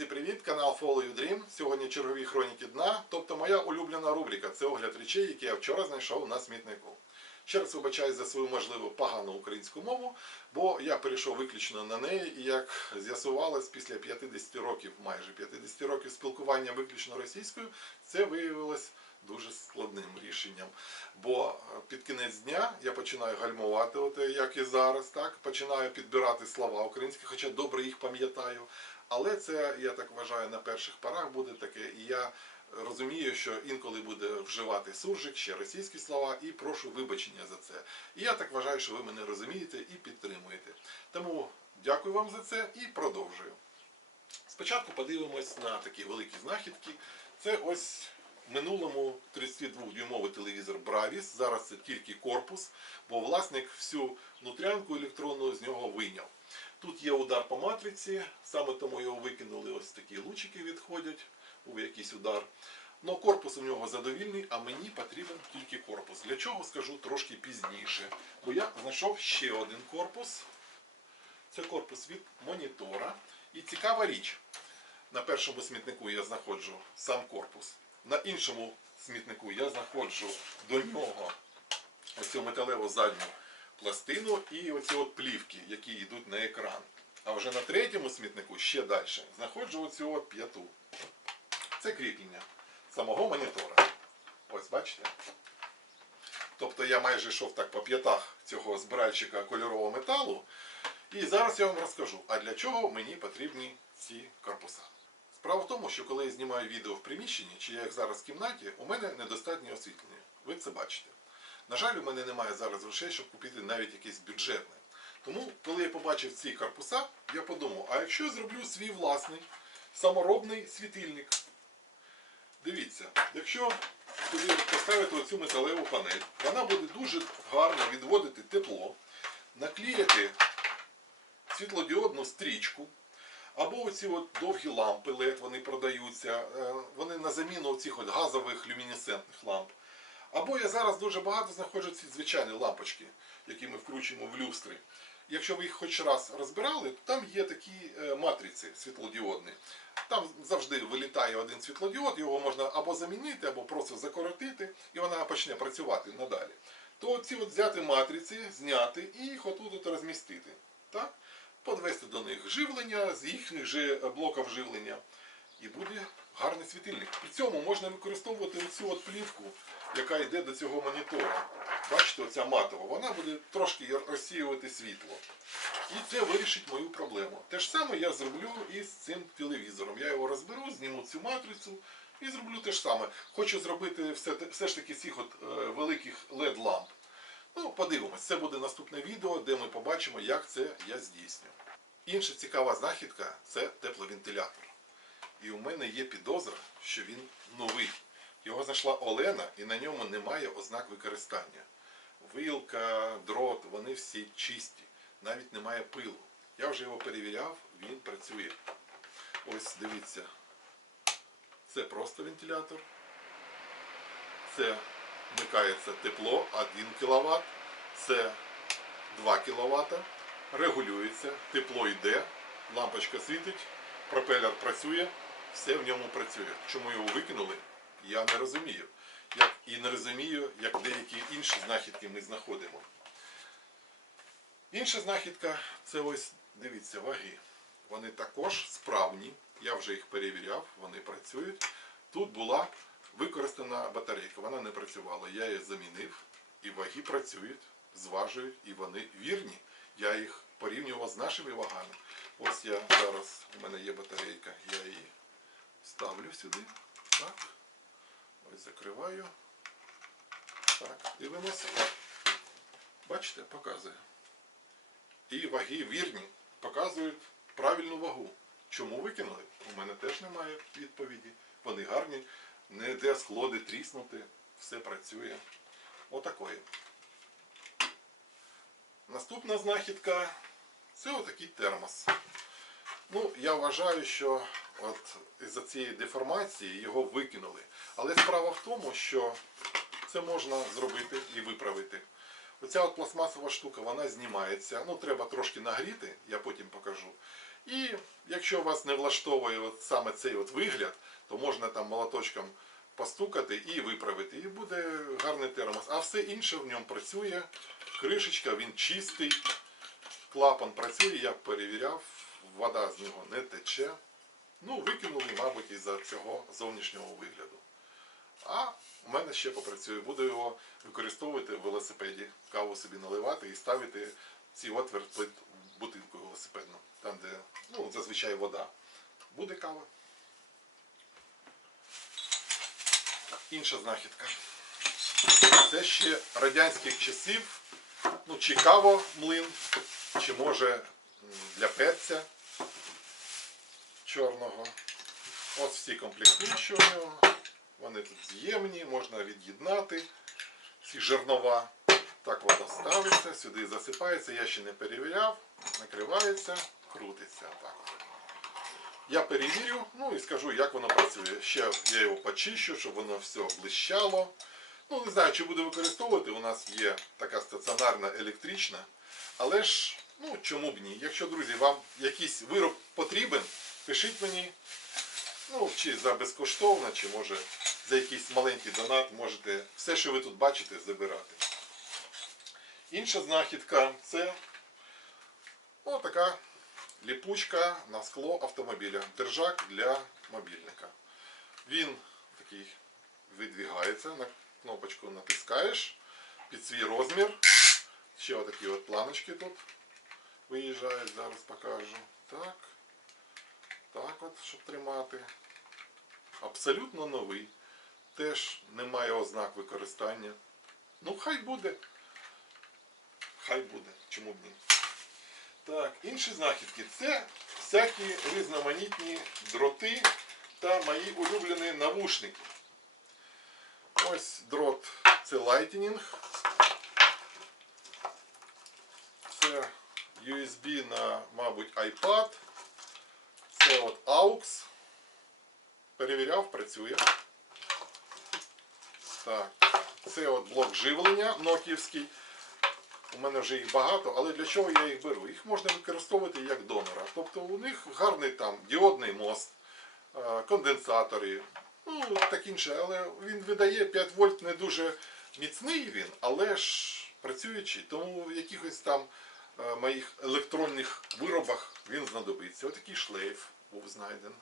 Друзі, привіт! Канал Follow You Dream. Сьогодні чергові хроніки дна, тобто моя улюблена рубрика. Це огляд речей, які я вчора знайшов на смітнику. Ще раз вибачаюсь за свою можливо погану українську мову, бо я перейшов виключно на неї, і як з'ясувалось, після 50 років, майже 50 років спілкування виключно російською, це виявилось дуже складним рішенням. Бо під кінець дня я починаю гальмувати, от як і зараз, так починаю підбирати слова українські, хоча добре їх пам'ятаю. Але це, я так вважаю, на перших порах буде таке. І я розумію, що інколи буде вживати суржик, ще російські слова, і прошу вибачення за це. І я так вважаю, що ви мене розумієте і підтримуєте. Тому дякую вам за це і продовжую. Спочатку подивимось на такі великі знахідки. Це ось минулому 32-дюймовий телевізор Бравіс. Зараз це тільки корпус, бо власник всю внутрянку електронну з нього вийняв. Тут є удар по матриці, саме тому його викинули, ось такі лучики відходять, був якийсь удар. Но корпус у нього задовільний, а мені потрібен тільки корпус. Для чого скажу трошки пізніше. Бо я знайшов ще один корпус. Це корпус від монітора. І цікава річ. На першому смітнику я знаходжу сам корпус. На іншому смітнику я знаходжу до нього оцю металеву задню пластину і оці от плівки, які йдуть на екран. А вже на третьому смітнику ще далі знаходжу оцю от п'яту. Це кріплення самого монітора. Ось бачите? Тобто я майже йшов так по п'ятах цього збиральчика кольорового металу. І зараз я вам розкажу, а для чого мені потрібні ці корпуса. Справа в тому, що коли я знімаю відео в приміщенні, чи я як зараз в кімнаті, у мене недостатнє освітлення. Ви це бачите. На жаль, у мене немає зараз грошей, щоб купити навіть якесь бюджетне. Тому, коли я побачив ці корпуса, я подумав, а якщо я зроблю свій власний саморобний світильник? Дивіться, якщо туди поставити оцю металеву панель, вона буде дуже гарно відводити тепло, наклеїти світлодіодну стрічку, або оці от довгі лампи LED, вони продаються, е, вони на заміну цих от газових люмінесцентних ламп. Або я зараз дуже багато знаходжу ці звичайні лампочки, які ми вкручуємо в люстри. Якщо ви їх хоч раз розбирали, то там є такі е, матриці світлодіодні. Там завжди вилітає один світлодіод, його можна або замінити, або просто закоротити, і вона почне працювати надалі. То ці от взяти матриці, зняти і їх отут от розмістити. Так? Подвести до них живлення, з їхніх же блоків живлення. І буде гарний світильник. При цьому можна використовувати оцю от плівку, яка йде до цього монітора. Бачите, оця матова, вона буде трошки розсіювати світло. І це вирішить мою проблему. Те ж саме я зроблю і з цим телевізором. Я його розберу, зніму цю матрицю і зроблю те ж саме. Хочу зробити все, все ж таки цих от, е, великих LED-ламп. Ну, подивимось, це буде наступне відео, де ми побачимо, як це я здійсню. Інша цікава знахідка це тепловентилятор. І у мене є підозра, що він новий. Його знайшла Олена і на ньому немає ознак використання. Вилка, дрот, вони всі чисті, навіть немає пилу. Я вже його перевіряв, він працює. Ось дивіться. Це просто вентилятор. Це вмикається тепло 1 кВт. Це 2 кВт. Регулюється, тепло йде, лампочка світить, пропелер працює, все в ньому працює. Чому його викинули, я не розумію. Як і не розумію, як деякі інші знахідки ми знаходимо. Інша знахідка це ось, дивіться, ваги. Вони також справні. Я вже їх перевіряв, вони працюють. Тут була використана батарейка, вона не працювала. Я її замінив, і ваги працюють, зважують, і вони вірні. Я їх порівнював з нашими вагами. Ось я зараз, у мене є батарейка, я її ставлю сюди. Так. Ось закриваю. Так, дивимося. Бачите, показує. І ваги вірні, показують правильну вагу. Чому викинули? У мене теж немає відповіді. Вони гарні, не де склоди тріснути, все працює. Отакої. Наступна знахідка це отакий термос. Ну, я вважаю, що от із-за цієї деформації його викинули. Але справа в тому, що це можна зробити і виправити. Оця от пластмасова штука, вона знімається. Ну, треба трошки нагріти, я потім покажу. І якщо вас не влаштовує от саме цей от вигляд, то можна там молоточком постукати і виправити. І буде гарний термос. А все інше в ньому працює. Кришечка, він чистий. Клапан працює, я перевіряв, вода з нього не тече. Ну, викинули, мабуть, із-за цього зовнішнього вигляду. А у мене ще попрацює. Буду його використовувати в велосипеді, каву собі наливати і ставити ці отвір під бутинку велосипедну, там, де ну, зазвичай вода. Буде кава. Інша знахідка. Це ще радянських часів, ну, чи каво млин, чи може для перця чорного. Ось всі комплектуючі у нього. Вони тут з'ємні, можна від'єднати ці жернова. Так воно ставиться, сюди засипається, я ще не перевіряв, накривається, крутиться. Так. Я перевірю, ну і скажу, як воно працює. Ще я його почищу, щоб воно все блищало. Ну, не знаю, чи буду використовувати. У нас є така стаціонарна електрична. Але ж, ну чому б ні? Якщо, друзі, вам якийсь вироб потрібен, пишіть мені. Ну, чи за безкоштовно, чи може за якийсь маленький донат можете все, що ви тут бачите, забирати. Інша знахідка це отака ліпучка на скло автомобіля. Держак для мобільника. Він такий видвігається, на кнопочку натискаєш під свій розмір. Ще отакі от планочки тут виїжджають, зараз покажу. Так. Так от, щоб тримати. Абсолютно новий. Теж немає ознак використання. Ну, хай буде. Хай буде. Чому б ні? Так, інші знахідки це всякі різноманітні дроти та мої улюблені навушники. Ось дрот це Lightning. Це USB на, мабуть, iPad. Це от AUX. Перевіряв, працює. Так. Це от блок живлення ноківський. У мене вже їх багато, але для чого я їх беру? Їх можна використовувати як донора. Тобто у них гарний там діодний мост, е, конденсатори, ну так інше, але він видає 5 вольт не дуже міцний він, але ж працюючий. Тому якихось там моїх електронних виробах він знадобиться. Отакий шлейф був знайден.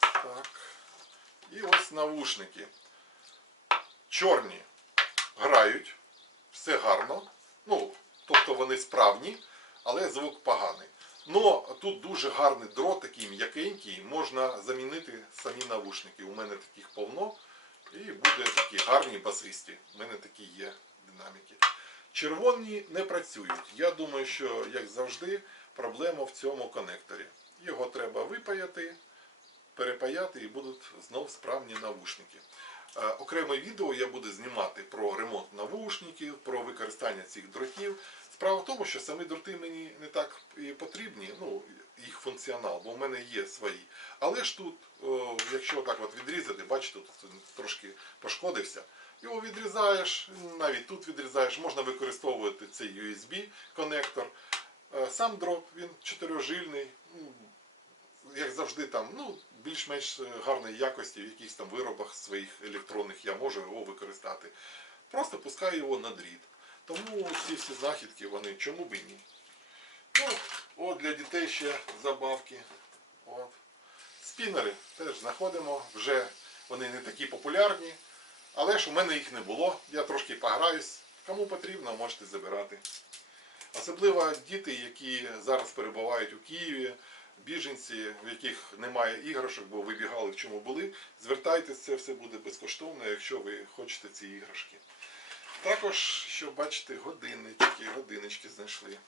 Так. І ось навушники. Чорні грають, все гарно. Ну, тобто вони справні, але звук поганий. Но тут дуже гарний дрот, такий м'якенький, можна замінити самі навушники. У мене таких повно. І буде такі гарні басисті. У мене такі є динаміки. Червоні не працюють. Я думаю, що, як завжди, проблема в цьому конекторі. Його треба випаяти, перепаяти і будуть знов справні навушники. Е, Окреме відео я буду знімати про ремонт навушників, про використання цих дротів. Справа в тому, що самі дроти мені не так і потрібні, ну, їх функціонал, бо в мене є свої. Але ж тут, якщо так от відрізати, бачите, тут трошки пошкодився. Його відрізаєш, навіть тут відрізаєш, можна використовувати цей USB-конектор. Е, Сам дрот, він чотирижильний, ну, як завжди, там, ну, більш-менш е, гарної якості в якихось там виробах своїх електронних я можу його використати. Просто пускаю його на дріт. Тому ці всі знахідки, вони чому б і ні. Ну, от для дітей ще забавки. От. Спінери теж знаходимо, вже вони не такі популярні, але ж у мене їх не було. Я трошки пограюсь. Кому потрібно, можете забирати. Особливо діти, які зараз перебувають у Києві, біженці, в яких немає іграшок, бо вибігали в чому були, звертайтеся, це все буде безкоштовно, якщо ви хочете ці іграшки. Також, що бачите, годиннички, годиночки знайшли.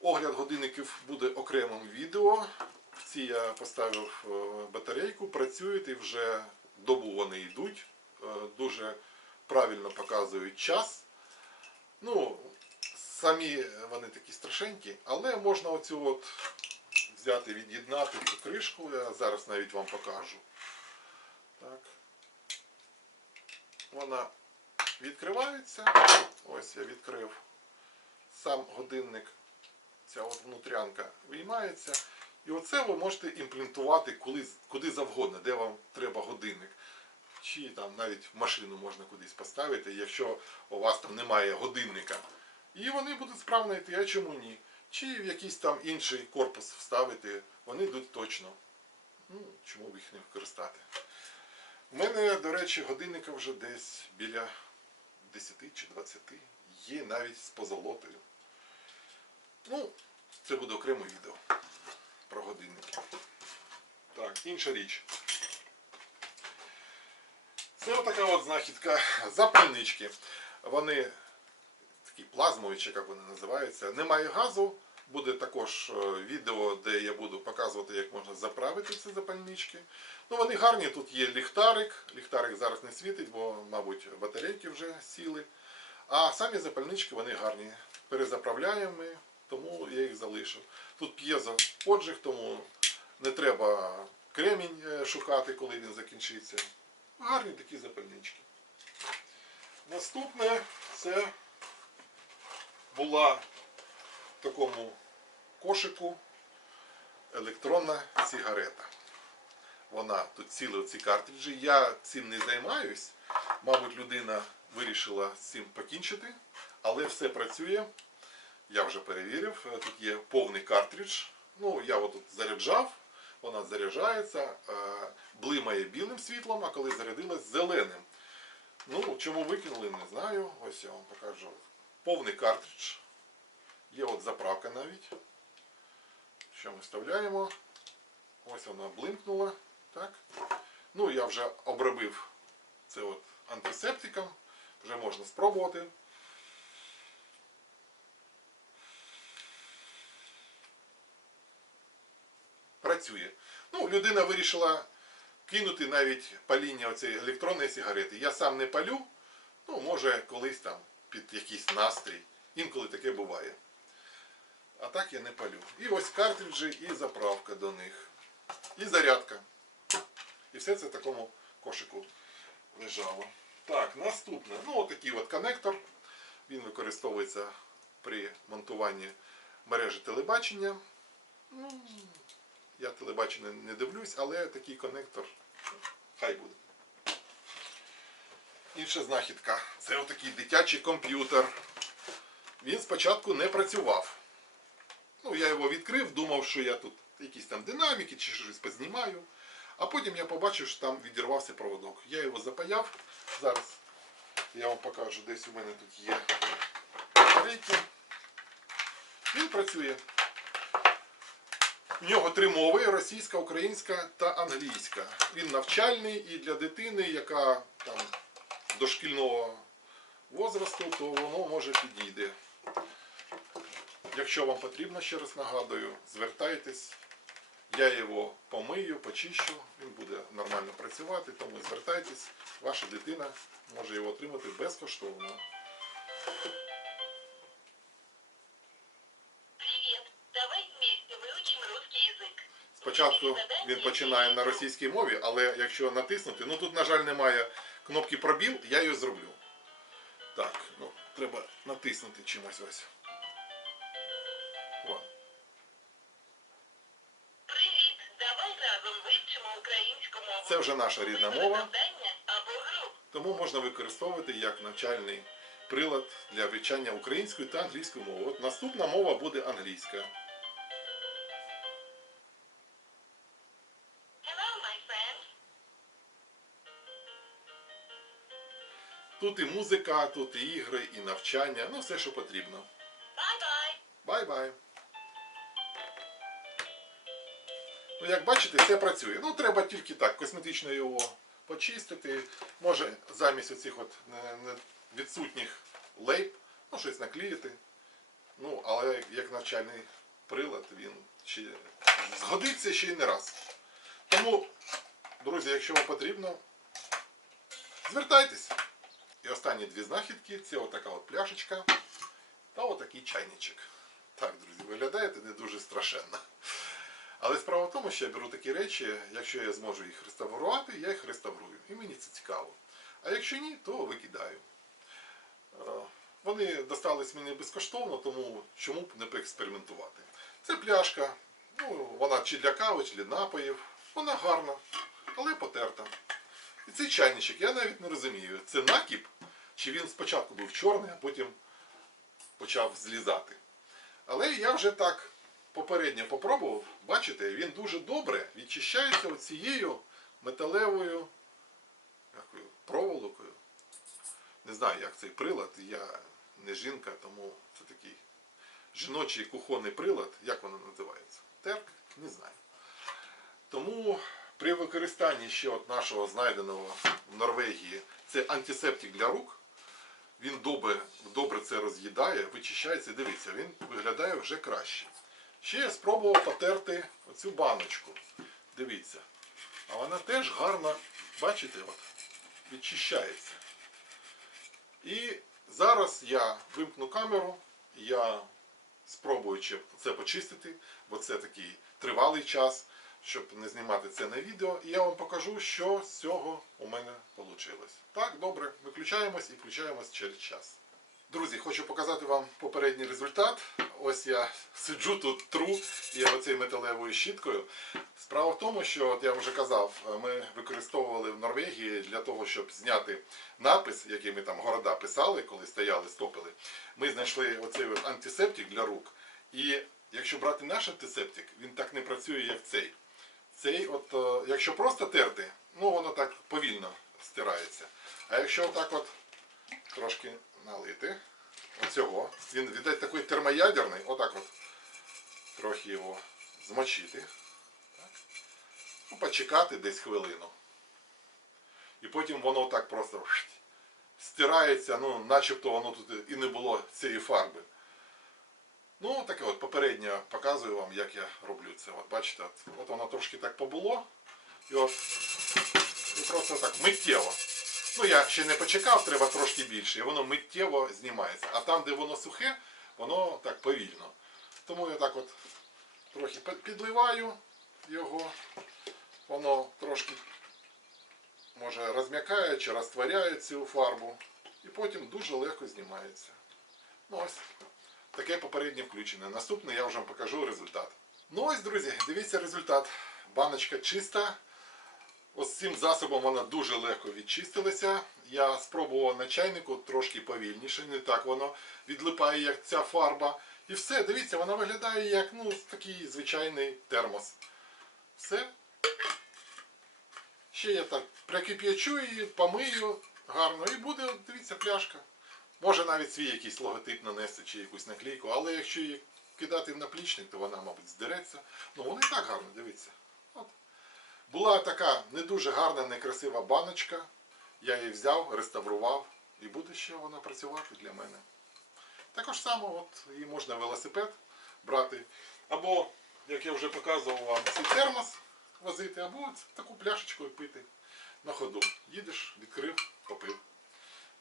Огляд годинників буде окремим відео. В ці я поставив е, батарейку, працюють і вже добу вони йдуть. Е, Дуже правильно показують час. Ну, самі вони такі страшенькі, але можна оцю от взяти, від'єднати цю кришку. Я зараз навіть вам покажу. Так. Вона відкривається. Ось я відкрив сам годинник, ця от внутрянка виймається. І оце ви можете імплементувати куди, куди завгодно, де вам треба годинник. Чи там навіть машину можна кудись поставити, якщо у вас там немає годинника. І вони будуть справно йти, а чому ні? Чи в якийсь там інший корпус вставити, вони йдуть точно. Ну, чому б їх не використати? У мене, до речі, годинника вже десь біля 10 чи 20. Є навіть з позолотою. Ну, це буде окреме відео про годинники. Так, інша річ. Це отака от знахідка запальнички. Вони такі плазмові, чи як вони називаються. Немає газу. Буде також е, відео, де я буду показувати, як можна заправити ці запальнички. Ну, вони гарні, тут є ліхтарик. Ліхтарик зараз не світить, бо, мабуть, батарейки вже сіли. А самі запальнички вони гарні. Перезаправляємо ми, тому я їх залишив. Тут п'єзо поджиг, тому не треба кремінь е, шукати, коли він закінчиться. Гарні такі запальнички. Наступне це була в такому кошику електронна сигарета. Вона тут ціли ці картриджі. Я цим не займаюсь. Мабуть, людина вирішила з цим покінчити, але все працює. Я вже перевірив. Е, Тут є повний картридж. Ну, я отут заряджав, вона заряджається, е, блимає білим світлом, а коли зарядилась зеленим. Ну, чому викинули, не знаю. Ось я вам покажу. Повний картридж. Є от заправка навіть. Що ми вставляємо? Ось вона блимкнула. Так? Ну, я вже обробив це от антисептиком. Вже можна спробувати. Працює. Ну, людина вирішила кинути навіть паління оцієї електронної сигарети. Я сам не палю, ну, може, колись там під якийсь настрій. Інколи таке буває. А так я не палю. І ось картриджі, і заправка до них. І зарядка. І все це в такому кошику лежало. Так, наступне. Ну, отакий от коннектор. Він використовується при монтуванні мережі телебачення. Я телебачення не дивлюсь, але такий коннектор хай буде. Інша знахідка. Це отакий дитячий комп'ютер. Він спочатку не працював. Ну, я його відкрив, думав, що я тут якісь там динаміки чи щось познімаю. А потім я побачив, що там відірвався проводок. Я його запаяв. Зараз я вам покажу, десь у мене тут є. Він працює. В нього три мови: російська, українська та англійська. Він навчальний і для дитини, яка там дошкільного возрасту, то воно може підійде. Якщо вам потрібно, ще раз нагадую, звертайтесь. Я його помию, почищу, він буде нормально працювати, тому звертайтесь, ваша дитина може його отримати безкоштовно. Спочатку він починає на російській мові, але якщо натиснути, ну тут, на жаль, немає кнопки пробіл, я її зроблю. Так, ну, треба натиснути чимось ось. О. Привіт! Давай разом вивчимо українську мову. Це вже наша рідна мова, тому можна використовувати як навчальний прилад для вивчання української та англійської мови. От наступна мова буде англійська. Тут і музика, тут і ігри, і навчання, ну все, що потрібно. Бай-бай. Ну, як бачите, все працює. Ну, треба тільки так, косметично його почистити. Може замість оцих от не- відсутніх лейб, ну, щось наклеїти. Ну, але як навчальний прилад, він ще згодиться ще й не раз. Тому, друзі, якщо вам потрібно, звертайтесь. І останні дві знахідки це отака от пляшечка та отакий чайничок. Так, друзі, виглядає це не дуже страшенно. Але справа в тому, що я беру такі речі, якщо я зможу їх реставрувати, я їх реставрую. І мені це цікаво. А якщо ні, то викидаю. Вони достались мені безкоштовно, тому чому б не поекспериментувати. Це пляшка, ну, вона чи для кави, чи для напоїв. Вона гарна, але потерта. І цей чайничок, я навіть не розумію, це накіп, чи він спочатку був чорний, а потім почав злізати. Але я вже так попередньо попробував, бачите, він дуже добре відчищається оцією металевою якою, проволокою. Не знаю, як цей прилад. Я не жінка, тому це такий жіночий кухонний прилад. Як воно називається? Терк? Не знаю. Тому при використанні ще от нашого знайденого в Норвегії це антисептик для рук. Він добре, добре це роз'їдає, вичищається. і Дивіться, він виглядає вже краще. Ще я спробував потерти оцю баночку. Дивіться. А вона теж гарно, бачите, от, відчищається. І зараз я вимкну камеру, я спробую це почистити, бо це такий тривалий час, щоб не знімати це на відео. І я вам покажу, що з цього у мене вийшло. Так, добре, виключаємось і включаємось через час. Друзі, хочу показати вам попередній результат. Ось я сиджу тут тру і оцею металевою щіткою. Справа в тому, що от я вже казав, ми використовували в Норвегії для того, щоб зняти напис, який ми там города писали, коли стояли, стопили. Ми знайшли оцей антисептик для рук. І якщо брати наш антисептик, він так не працює, як цей. Цей, от, е, якщо просто терти, ну воно так повільно стирається. А якщо отак от трошки налити оцього, він віддать такий термоядерний, отак от трохи його змочити. Так. Ну, почекати десь хвилину. І потім воно так просто стирається, ну, начебто воно тут і не було цієї фарби. Ну, таке от попередньо показую вам, як я роблю це. От бачите, от, воно трошки так побуло. І от і просто так миттєво. Ну, я ще не почекав, треба трошки більше, і воно миттєво знімається. А там, де воно сухе, воно так повільно. Тому я так от трохи підливаю його, воно трошки може розм'якає чи розтворяє цю фарбу, і потім дуже легко знімається. Ну ось, таке попереднє включене. Наступне я вже вам покажу результат. Ну ось, друзі, дивіться результат. Баночка чиста. Ось цим засобом вона дуже легко відчистилася. Я спробував на чайнику трошки повільніше, не так воно відлипає, як ця фарба. І все, дивіться, вона виглядає як ну, такий звичайний термос. Все. Ще я так прикип'ячу її, помию гарно і буде, дивіться, пляшка. Може навіть свій якийсь логотип нанести чи якусь наклейку, але якщо її кидати в наплічник, то вона, мабуть, здереться. Ну, вона і так гарно, дивіться. От. Була така не дуже гарна, некрасива баночка. Я її взяв, реставрував і буде ще вона працювати для мене. Також само, от її можна велосипед брати. Або, як я вже показував вам, цей термос возити, або таку пляшечку пити на ходу. Їдеш, відкрив,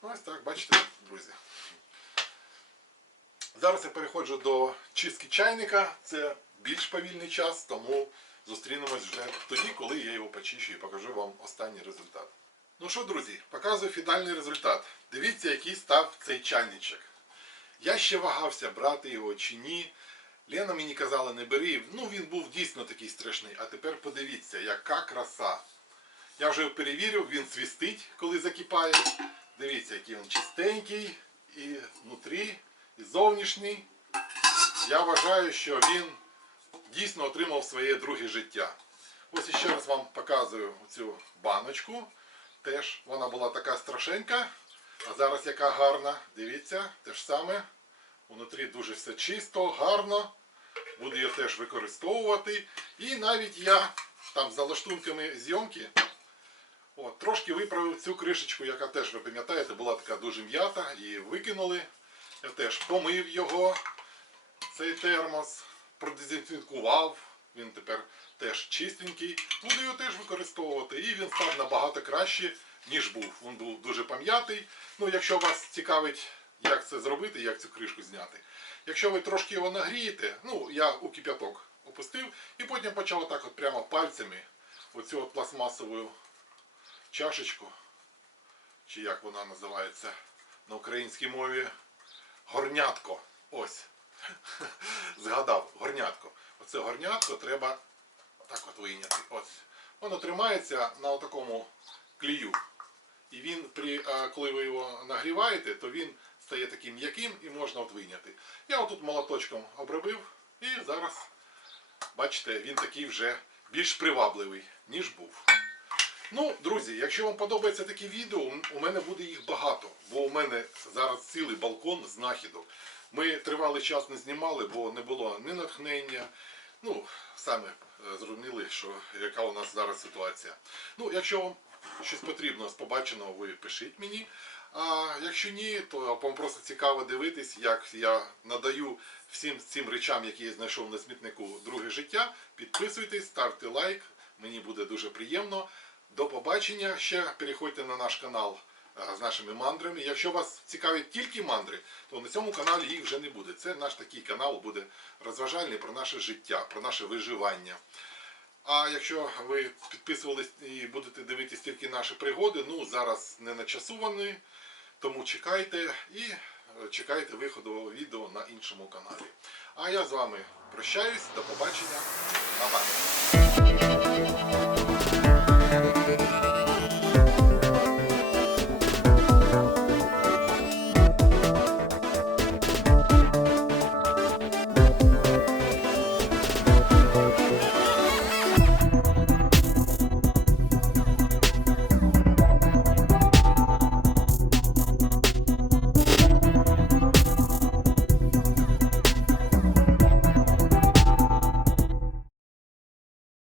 ось так, бачите, друзі. Зараз я переходжу до чистки чайника. Це більш повільний час, тому зустрінемось вже тоді, коли я його почищу і покажу вам останній результат. Ну що, друзі, показую фінальний результат. Дивіться, який став цей чайничок. Я ще вагався, брати його чи ні. Лена мені казала, не бери. Ну він був дійсно такий страшний. А тепер подивіться, яка краса. Я вже перевірив, він свістить, коли закипає. Дивіться, який він чистенький, і внутрі, і зовнішній. Я вважаю, що він дійсно отримав своє друге життя. Ось ще раз вам показую цю баночку. Теж вона була така страшенька, а зараз яка гарна. Дивіться, те ж саме. Внутрі дуже все чисто, гарно. Буду її теж використовувати. І навіть я там за лаштунками зйомки от, трошки виправив цю кришечку, яка теж, ви пам'ятаєте, була така дуже м'ята, її викинули. Я теж помив його, цей термос, продезінфікував. Він тепер теж чистенький. Буду його теж використовувати. І він став набагато краще, ніж був. Він був дуже пам'ятий. Ну, якщо вас цікавить, як це зробити, як цю кришку зняти. Якщо ви трошки його нагрієте, ну я у кип'яток опустив і потім почав отак от прямо пальцями оцю от пластмасову чашечку, чи як вона називається на українській мові, горнятко. Ось. Згадав, горнятко. Оце горнятко треба так от вийняти. Ось. Воно тримається на такому клію. І він, при, коли ви його нагріваєте, то він стає таким м'яким і можна от вийняти. Я отут молоточком обробив і зараз, бачите, він такий вже більш привабливий, ніж був. Ну, друзі, якщо вам подобається такі відео, у мене буде їх багато, бо у мене зараз цілий балкон знахідок. Ми тривалий час не знімали, бо не було ні натхнення. Ну, самі е, зрозуміли, що яка у нас зараз ситуація. Ну, якщо вам щось потрібно з побаченого, ви пишіть мені. А якщо ні, то вам просто цікаво дивитись, як я надаю всім цим речам, які я знайшов на смітнику, друге життя. Підписуйтесь, ставте лайк, мені буде дуже приємно. До побачення. Ще переходьте на наш канал е, з нашими мандрами. Якщо вас цікавить тільки мандри, то на цьому каналі їх вже не буде. Це наш такий канал буде розважальний про наше життя, про наше виживання. А якщо ви підписувались і будете дивитись тільки наші пригоди, ну зараз не на часу вони, тому чекайте і е, чекайте виходу відео на іншому каналі. А я з вами прощаюсь, до побачення, Па-па!